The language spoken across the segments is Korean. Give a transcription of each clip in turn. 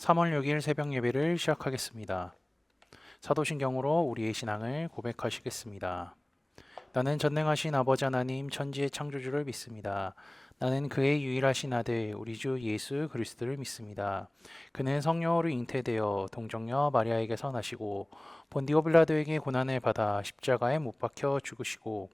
3월 6일 새벽 예배를 시작하겠습니다. 사도신경으로 우리의 신앙을 고백하시겠습니다. 나는 전능하신 아버지 하나님 천지의 창조주를 믿습니다. 나는 그의 유일하신 아들 우리 주 예수 그리스도를 믿습니다. 그는 성령으로 잉태되어 동정녀 마리아에게서 나시고 본디오 빌라도에게 고난을 받아 십자가에 못 박혀 죽으시고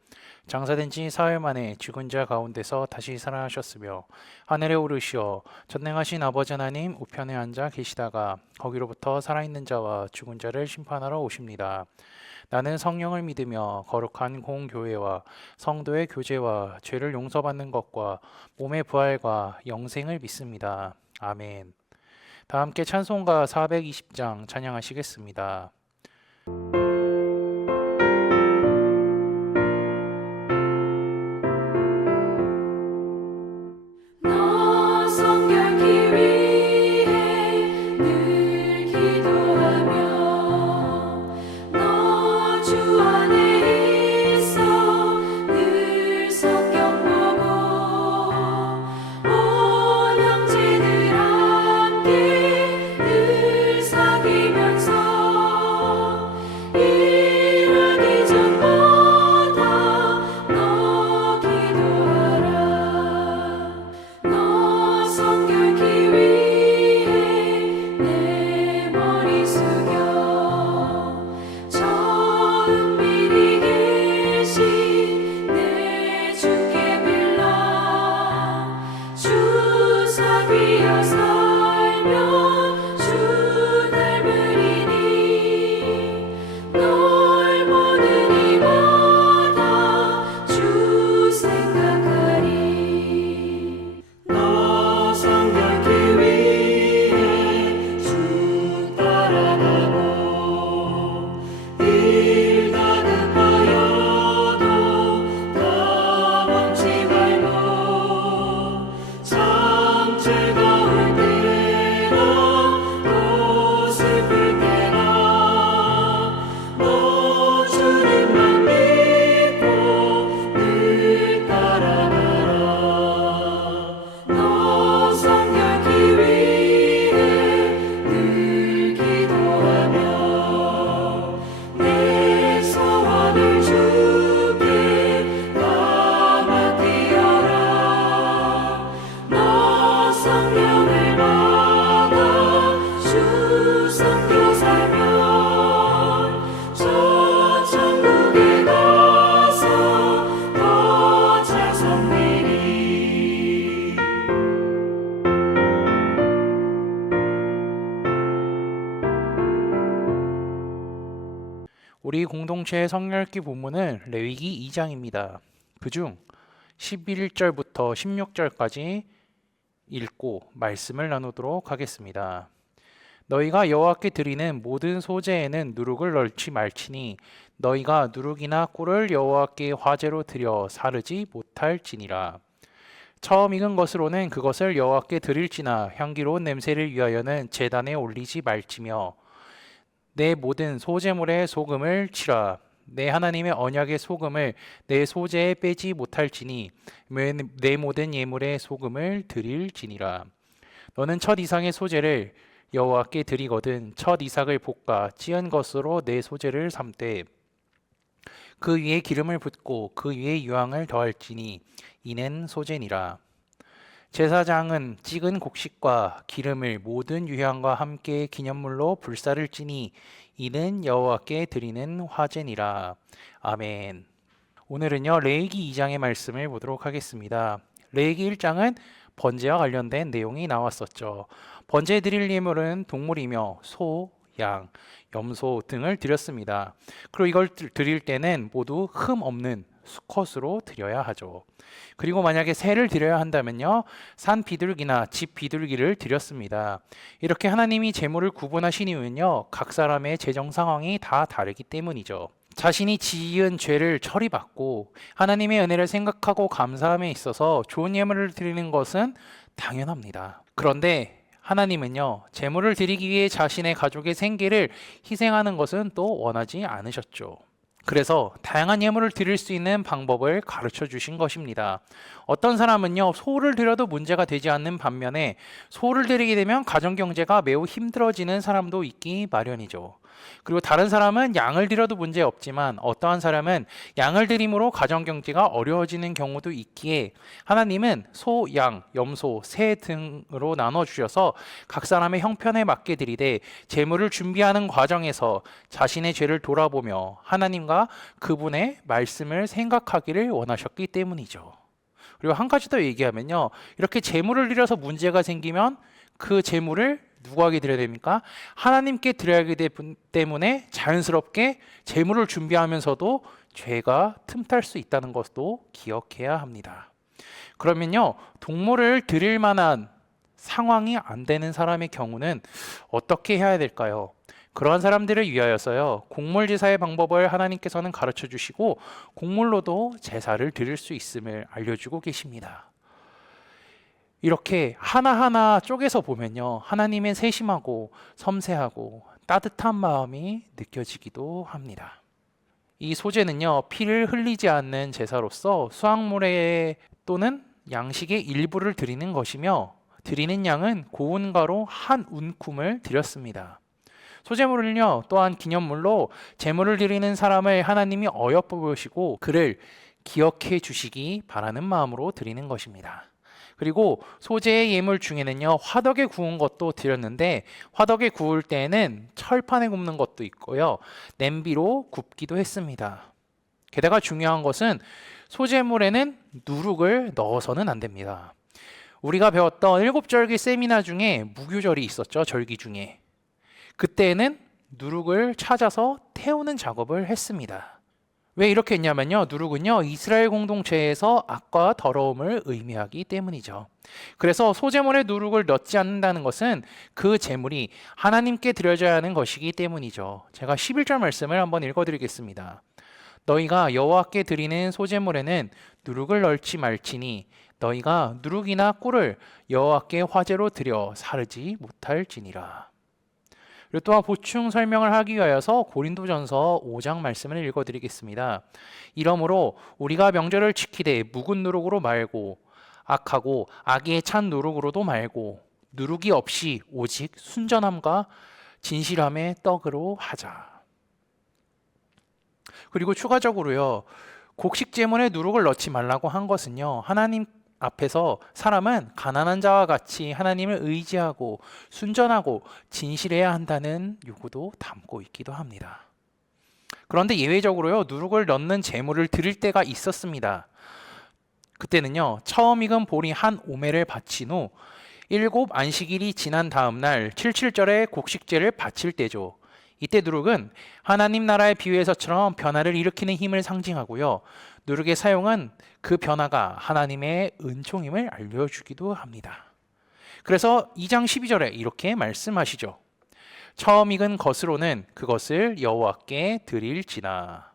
장사된 지 사흘 만에 죽은 자 가운데서 다시 살아나셨으며 하늘에 오르시어 전능하신 아버지 하나님 우편에 앉아 계시다가 거기로부터 살아있는 자와 죽은 자를 심판하러 오십니다. 나는 성령을 믿으며 거룩한 공교회와 성도의 교제와 죄를 용서받는 것과 몸의 부활과 영생을 믿습니다. 아멘. 다 함께 찬송가 420장 찬양하시겠습니다. 너 성결케 위해 늘 기도하며 너 주 안에 있어 늘 성경 보고 온 형제들 함께 늘 사귀면서 일하기 전보다 너 기도하라. 너 성결케 위해 내 머리 숙여 저 은밀히 계신 내 주께 빌라. 주 사귀어 살면 주 닮으리니 널 보는 이마다 주 생각하리. 너 성결케 위해 주 따라가고 일 다급하여도 더 멈지 말고 참 즐거울 때나 또 슬플 때나 너 주님만 믿고 늘 따라가라. 너 성결케 위해 늘 기도하며 내 소원을 주께 다 맡기어라. 너 성령을 받아 주 섬겨 살면 저 천국에 가서 더 잘 섬기리. 우리 공동체의 성결기 본문은 레위기 2장입니다. 그중 11절부터 16절까지 읽고 말씀을 나누도록 하겠습니다. 너희가 여호와께 드리는 모든 소재에는 누룩을 넣지 말지니 너희가 누룩이나 꿀을 여호와께 화제로 드려 사르지 못할지니라. 처음 익은 것으로는 그것을 여호와께 드릴지나 향기로운 냄새를 위하여는 제단에 올리지 말지며 내 모든 소재물에 소금을 치라. 내 하나님의 언약의 소금을 내 소재에 빼지 못할지니 내 모든 예물에 소금을 드릴지니라. 너는 첫 이상의 소재를 여호와께 드리거든 첫 이삭을 볶아 찌은 것으로 내 소재를 삼되 그 위에 기름을 붓고 그 위에 유황을 더할지니 이는 소재니라. 제사장은 찍은 곡식과 기름을 모든 유향과 함께 기념물로 불사를 찌니 이는 여호와께 드리는 화제니라. 아멘. 오늘은요 레위기 2장의 말씀을 보도록 하겠습니다. 레위기 1장은 번제와 관련된 내용이 나왔었죠. 번제 드릴 예물은 동물이며 소, 양, 염소 등을 드렸습니다. 그리고 이걸 드릴 때는 모두 흠 없는 수컷으로 드려야 하죠. 그리고 만약에 새를 드려야 한다면요 산 비둘기나 집 비둘기를 드렸습니다. 이렇게 하나님이 제물을 구분하신 이유는요 각 사람의 재정 상황이 다 다르기 때문이죠. 자신이 지은 죄를 처리받고 하나님의 은혜를 생각하고 감사함에 있어서 좋은 예물을 드리는 것은 당연합니다. 그런데 하나님은요 제물을 드리기 위해 자신의 가족의 생계를 희생하는 것은 또 원하지 않으셨죠. 그래서 다양한 예물을 드릴 수 있는 방법을 가르쳐 주신 것입니다. 어떤 사람은요, 소를 드려도 문제가 되지 않는 반면에 소를 드리게 되면 가정 경제가 매우 힘들어지는 사람도 있기 마련이죠. 그리고 다른 사람은 양을 드려도 문제 없지만 어떠한 사람은 양을 드림으로 가정 경제가 어려워지는 경우도 있기에 하나님은 소, 양, 염소, 새 등으로 나눠 주셔서 각 사람의 형편에 맞게 드리되 제물을 준비하는 과정에서 자신의 죄를 돌아보며 하나님과 그분의 말씀을 생각하기를 원하셨기 때문이죠. 그리고 한 가지 더 얘기하면요, 이렇게 제물을 드려서 문제가 생기면 그 제물을 누구에게 드려야 됩니까? 하나님께 드려야 하기 때문에 자연스럽게 제물을 준비하면서도 죄가 틈탈 수 있다는 것도 기억해야 합니다. 그러면요, 동물을 드릴 만한 상황이 안 되는 사람의 경우는 어떻게 해야 될까요? 그러한 사람들을 위하여서요, 곡물 제사의 방법을 하나님께서는 가르쳐 주시고 곡물로도 제사를 드릴 수 있음을 알려주고 계십니다. 이렇게 하나하나 쪼개서 보면요, 하나님의 세심하고 섬세하고 따뜻한 마음이 느껴지기도 합니다. 이 소제는요, 피를 흘리지 않는 제사로서 수확물에 또는 양식의 일부를 드리는 것이며 드리는 양은 고운 가루 한 움큼을 드렸습니다. 소제물을요, 또한 기념물로 제물을 드리는 사람을 하나님이 어여뻐 보시고 그를 기억해 주시기 바라는 마음으로 드리는 것입니다. 그리고 소제의 예물 중에는요, 화덕에 구운 것도 드렸는데 화덕에 구울 때에는 철판에 굽는 것도 있고요, 냄비로 굽기도 했습니다. 게다가 중요한 것은 소제물에는 누룩을 넣어서는 안 됩니다. 우리가 배웠던 7절기 세미나 중에 무교절이 있었죠. 절기 중에. 그때는 누룩을 찾아서 태우는 작업을 했습니다. 왜 이렇게 했냐면요, 누룩은요, 이스라엘 공동체에서 악과 더러움을 의미하기 때문이죠. 그래서 소제물에 누룩을 넣지 않는다는 것은 그 제물이 하나님께 드려져야 하는 것이기 때문이죠. 제가 11절 말씀을 한번 읽어드리겠습니다. 너희가 여호와께 드리는 소제물에는 누룩을 넣지 말지니 너희가 누룩이나 꿀을 여호와께 화제로 드려 사르지 못할지니라. 그리고 또한 보충 설명을 하기 위하여서 고린도전서 5장 말씀을 읽어드리겠습니다. 이러므로 우리가 명절을 지키되 묵은 누룩으로 말고 악하고 악에 찬 누룩으로도 말고 누룩이 없이 오직 순전함과 진실함의 떡으로 하자. 그리고 추가적으로요, 곡식 제물에 누룩을 넣지 말라고 한 것은요, 하나님 앞에서 사람은 가난한 자와 같이 하나님을 의지하고 순전하고 진실해야 한다는 요구도 담고 있기도 합니다. 그런데 예외적으로요, 누룩을 넣는 제물을 드릴 때가 있었습니다. 그때는요, 처음 익은 보리 한 오매를 바친 후 7 안식일이 지난 다음 날 77절에 곡식제를 바칠 때죠. 이때 누룩은 하나님 나라의 비유에서처럼 변화를 일으키는 힘을 상징하고요, 누룩의 사용은 그 변화가 하나님의 은총임을 알려주기도 합니다. 그래서 2장 12절에 이렇게 말씀하시죠. 처음 익은 것으로는 그것을 여호와께 드릴지나.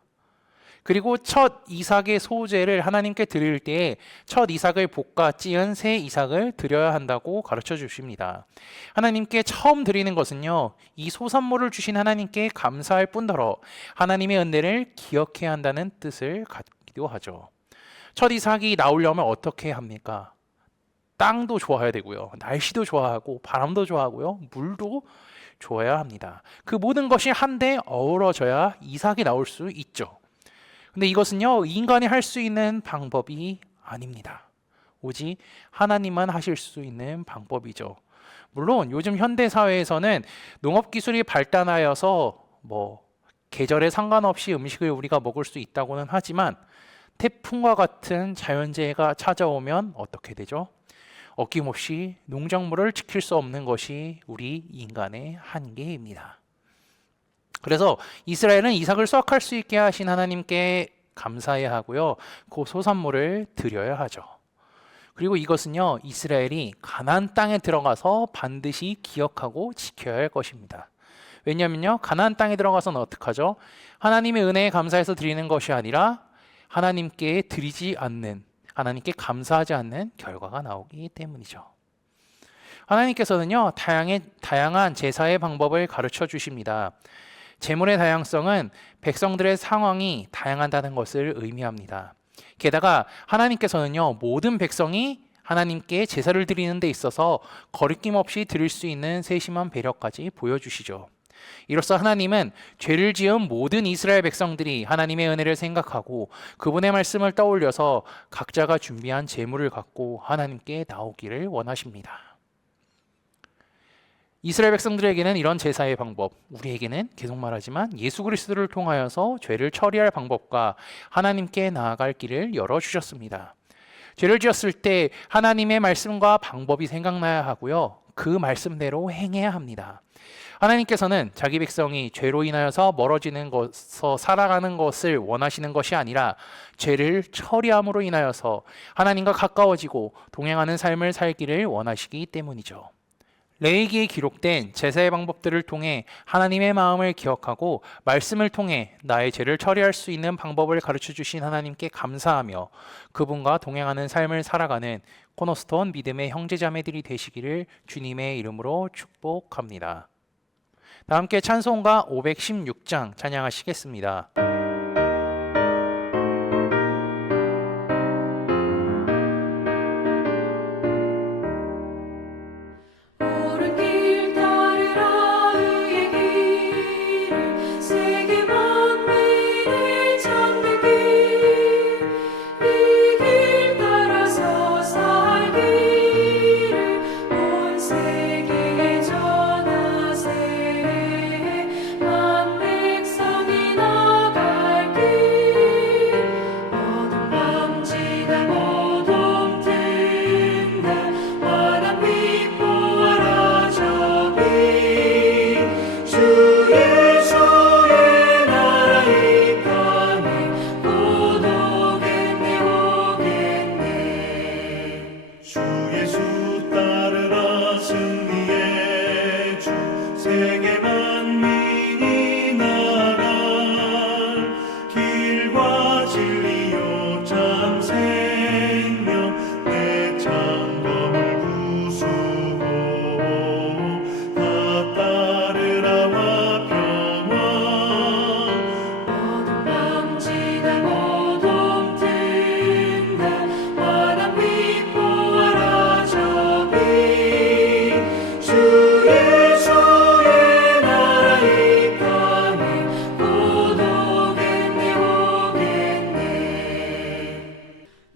그리고 첫 이삭의 소제를 하나님께 드릴 때에 첫 이삭을 볶아 찌은 새 이삭을 드려야 한다고 가르쳐 주십니다. 하나님께 처음 드리는 것은요, 이 소산물을 주신 하나님께 감사할 뿐더러 하나님의 은혜를 기억해야 한다는 뜻을 갖기도 하죠. 첫 이삭이 나오려면 어떻게 합니까? 땅도 좋아야 되고요, 날씨도 좋아하고 바람도 좋아하고요, 물도 좋아야 합니다. 그 모든 것이 한데 어우러져야 이삭이 나올 수 있죠. 근데 이것은요, 인간이 할 수 있는 방법이 아닙니다. 오직 하나님만 하실 수 있는 방법이죠. 물론 요즘 현대 사회에서는 농업 기술이 발달하여서 계절에 상관없이 음식을 우리가 먹을 수 있다고는 하지만 태풍과 같은 자연재해가 찾아오면 어떻게 되죠? 어김없이 농작물을 지킬 수 없는 것이 우리 인간의 한계입니다. 그래서 이스라엘은 이삭을 수확할 수 있게 하신 하나님께 감사해야 하고요, 그 소산물을 드려야 하죠. 그리고 이것은요, 이스라엘이 가나안 땅에 들어가서 반드시 기억하고 지켜야 할 것입니다. 왜냐하면요, 가나안 땅에 들어가서는 어떻게 하죠? 하나님의 은혜에 감사해서 드리는 것이 아니라 하나님께 드리지 않는, 하나님께 감사하지 않는 결과가 나오기 때문이죠. 하나님께서는요, 다양한 제사의 방법을 가르쳐 주십니다. 재물의 다양성은 백성들의 상황이 다양하다는 것을 의미합니다. 게다가 하나님께서는요, 모든 백성이 하나님께 제사를 드리는 데 있어서 거리낌 없이 드릴 수 있는 세심한 배려까지 보여주시죠. 이로써 하나님은 죄를 지은 모든 이스라엘 백성들이 하나님의 은혜를 생각하고 그분의 말씀을 떠올려서 각자가 준비한 제물을 갖고 하나님께 나오기를 원하십니다. 이스라엘 백성들에게는 이런 제사의 방법, 우리에게는 계속 말하지만 예수 그리스도를 통하여서 죄를 처리할 방법과 하나님께 나아갈 길을 열어주셨습니다. 죄를 지었을 때 하나님의 말씀과 방법이 생각나야 하고요. 그 말씀대로 행해야 합니다. 하나님께서는 자기 백성이 죄로 인하여서 멀어지는 것서 살아가는 것을 원하시는 것이 아니라 죄를 처리함으로 인하여서 하나님과 가까워지고 동행하는 삶을 살기를 원하시기 때문이죠. 레위기에 기록된 제사의 방법들을 통해 하나님의 마음을 기억하고 말씀을 통해 나의 죄를 처리할 수 있는 방법을 가르쳐 주신 하나님께 감사하며 그분과 동행하는 삶을 살아가는 코너스톤 믿음의 형제자매들이 되시기를 주님의 이름으로 축복합니다. 다 함께 찬송가 516장 찬양하시겠습니다. 옳은 길 따르라 의의 길을 세계 만민이 찾는 길 이 길 따라서 살기를 온 세계에 전하세 만 백성이 나갈 길 어둠 밤지나 모둠 든다 환한 빛 보아라 저빛 주 예수의 나라 이 땅에 곧 오겠네 오겠네 주 예수 따르라 승리의 주 세계 만민이 나갈 길과 진리요 참 생명 내 창검을 부수고 다 따르라와 평화 어둠 밤지나 모둠 든다 환한 빛 보아라 저빛 주 예수의 나라 이 땅에 곧 오겠네 오겠네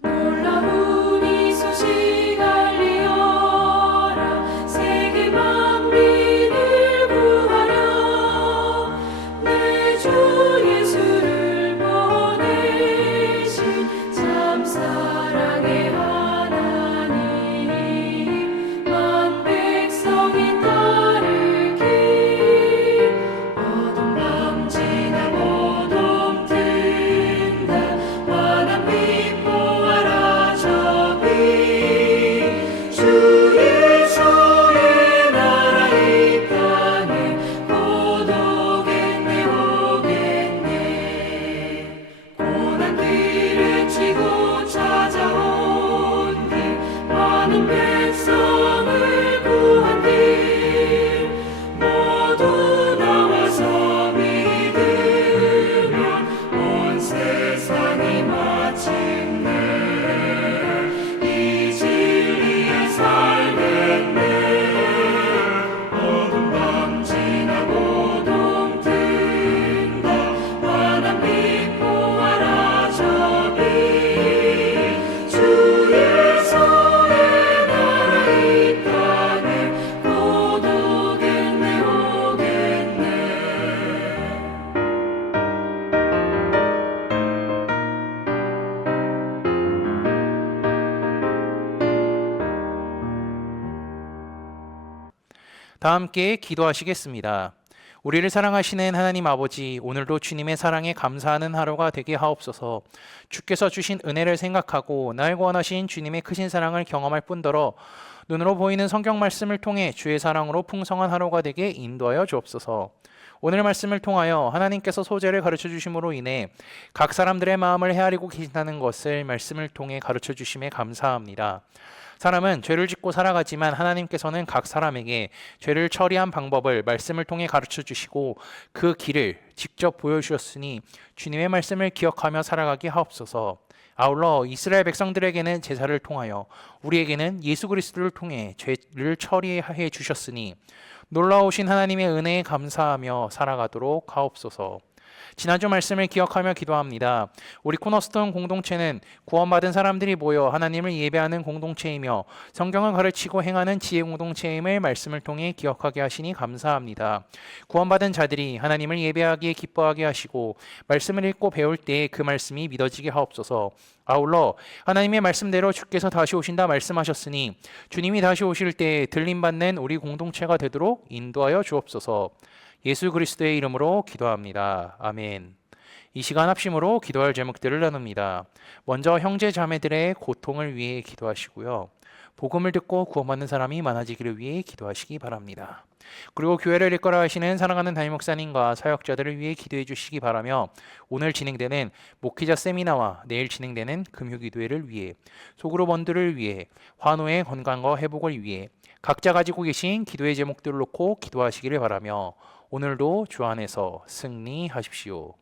놀라운 이 소식 알리어라 세계 만민을 구하려 내 주 예수를 보내신 참 사랑의 하나님 만 백성이 따를 길 어둠 밤지나 모둠 든다 환한 빛 보아라 저빛 주 예수의 나라 이 땅에 곧 오겠네 오겠네 고난 길을 치고 찾아온 길 많은 백성을 구한 길 모두 나와서 믿으면 온 세상이 마침내 이 진리에 살겠네 어둠 밤지나 모둠 든다 환한 빛 보아라 저빛 주 예수의 나라 이 땅에 곧 오겠네 오겠네 다 함께 기도하시겠습니다. 우리를 사랑하시는 하나님 아버지, 오늘도 주님의 사랑에 감사하는 하루가 되게 하옵소서. 주께서 주신 은혜를 생각하고 날 구원하신 주님의 크신 사랑을 경험할 뿐더러 눈으로 보이는 성경 말씀을 통해 주의 사랑으로 풍성한 하루가 되게 인도하여 주옵소서. 오늘 말씀을 통하여 하나님께서 소재를 가르쳐 주심으로 인해 각 사람들의 마음을 헤아리고 계신다는 것을 말씀을 통해 가르쳐 주심에 감사합니다. 사람은 죄를 짓고 살아가지만 하나님께서는 각 사람에게 죄를 처리한 방법을 말씀을 통해 가르쳐 주시고 그 길을 직접 보여주셨으니 주님의 말씀을 기억하며 살아가게 하옵소서. 아울러 이스라엘 백성들에게는 제사를 통하여 우리에게는 예수 그리스도를 통해 죄를 처리해 주셨으니 놀라우신 하나님의 은혜에 감사하며 살아가도록 하옵소서. 지난주 말씀을 기억하며 기도합니다. 우리 코너스톤 공동체는 구원받은 사람들이 모여 하나님을 예배하는 공동체이며 성경을 가르치고 행하는 지혜 공동체임을 말씀을 통해 기억하게 하시니 감사합니다. 구원받은 자들이 하나님을 예배하기에 기뻐하게 하시고 말씀을 읽고 배울 때에 그 말씀이 믿어지게 하옵소서. 아울러 하나님의 말씀대로 주께서 다시 오신다 말씀하셨으니 주님이 다시 오실 때에 들림받는 우리 공동체가 되도록 인도하여 주옵소서. 예수 그리스도의 이름으로 기도합니다. 아멘. 이 시간 합심으로 기도할 제목들을 나눕니다. 먼저 형제 자매들의 고통을 위해 기도하시고요. 복음을 듣고 구원받는 사람이 많아지기를 위해 기도하시기 바랍니다. 그리고 교회를 이끌어 하시는 사랑하는 담임 목사님과 사역자들을 위해 기도해 주시기 바라며 오늘 진행되는 목회자 세미나와 내일 진행되는 금요기도회를 위해 소그룹 원들을 위해 환우의 건강과 회복을 위해 각자 가지고 계신 기도의 제목들을 놓고 기도하시기를 바라며 오늘도 주 안에서 승리하십시오.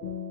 주